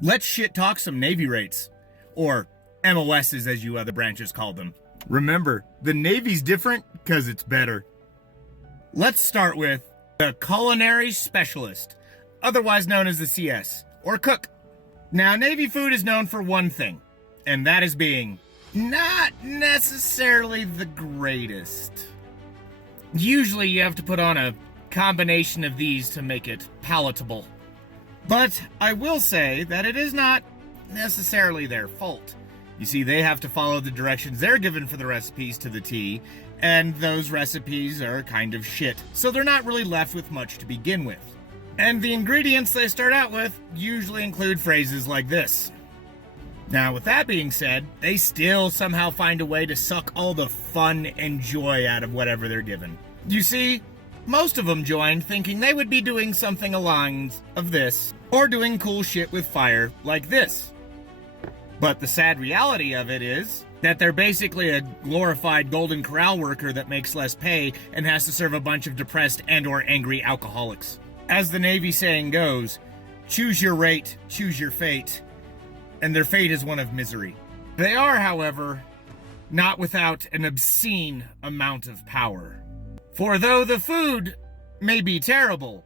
Let's shit talk some Navy rates. Or MOSs as you other branches call them. Remember, the Navy's different because it's better. Let's start with the Culinary Specialist, otherwise known as the CS, or cook. Now, Navy food is known for one thing, and that is being not necessarily the greatest. Usually you have to put on a combination of these to make it palatable. But I will say that it is not necessarily their fault. You see, they have to follow the directions they're given for the recipes to the T, and those recipes are kind of shit, so they're not really left with much to begin with. And the ingredients they start out with usually include phrases like this. Now, with that being said, they still somehow find a way to suck all the fun and joy out of whatever they're given. You see, most of them joined thinking they would be doing something along of this, or doing cool shit with fire like this. But the sad reality of it is that they're basically a glorified Golden Corral worker that makes less pay and has to serve a bunch of depressed and or angry alcoholics. As the Navy saying goes, choose your rate, choose your fate, and their fate is one of misery. They are, however, not without an obscene amount of power. For though the food may be terrible,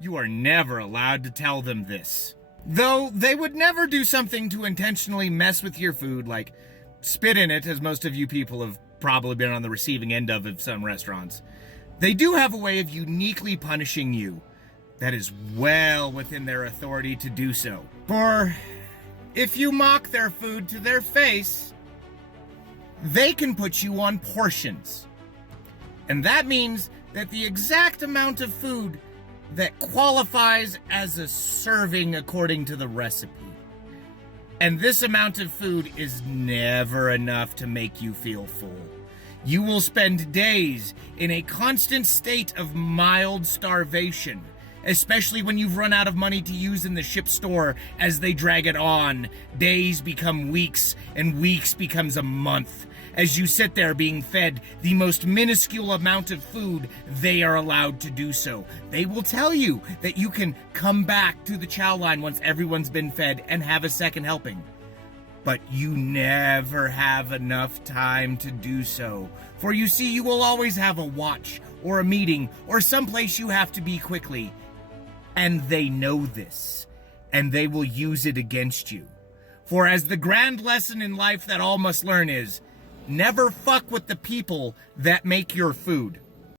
you are never allowed to tell them this. Though they would never do something to intentionally mess with your food, like spit in it, as most of you people have probably been on the receiving end of some restaurants. They do have a way of uniquely punishing you that is well within their authority to do so. For if you mock their food to their face, they can put you on portions. And that means that the exact amount of food that qualifies as a serving according to the recipe. And this amount of food is never enough to make you feel full. You will spend days in a constant state of mild starvation, especially when you've run out of money to use in the ship store. As they drag it on, days become weeks, and weeks becomes a month, as you sit there being fed the most minuscule amount of food they are allowed to do so. They will tell you that you can come back to the chow line once everyone's been fed and have a second helping. But you never have enough time to do so. For you see, you will always have a watch, or a meeting, or someplace you have to be quickly. And they know this, and they will use it against you. For as the grand lesson in life that all must learn is, never fuck with the people that make your food.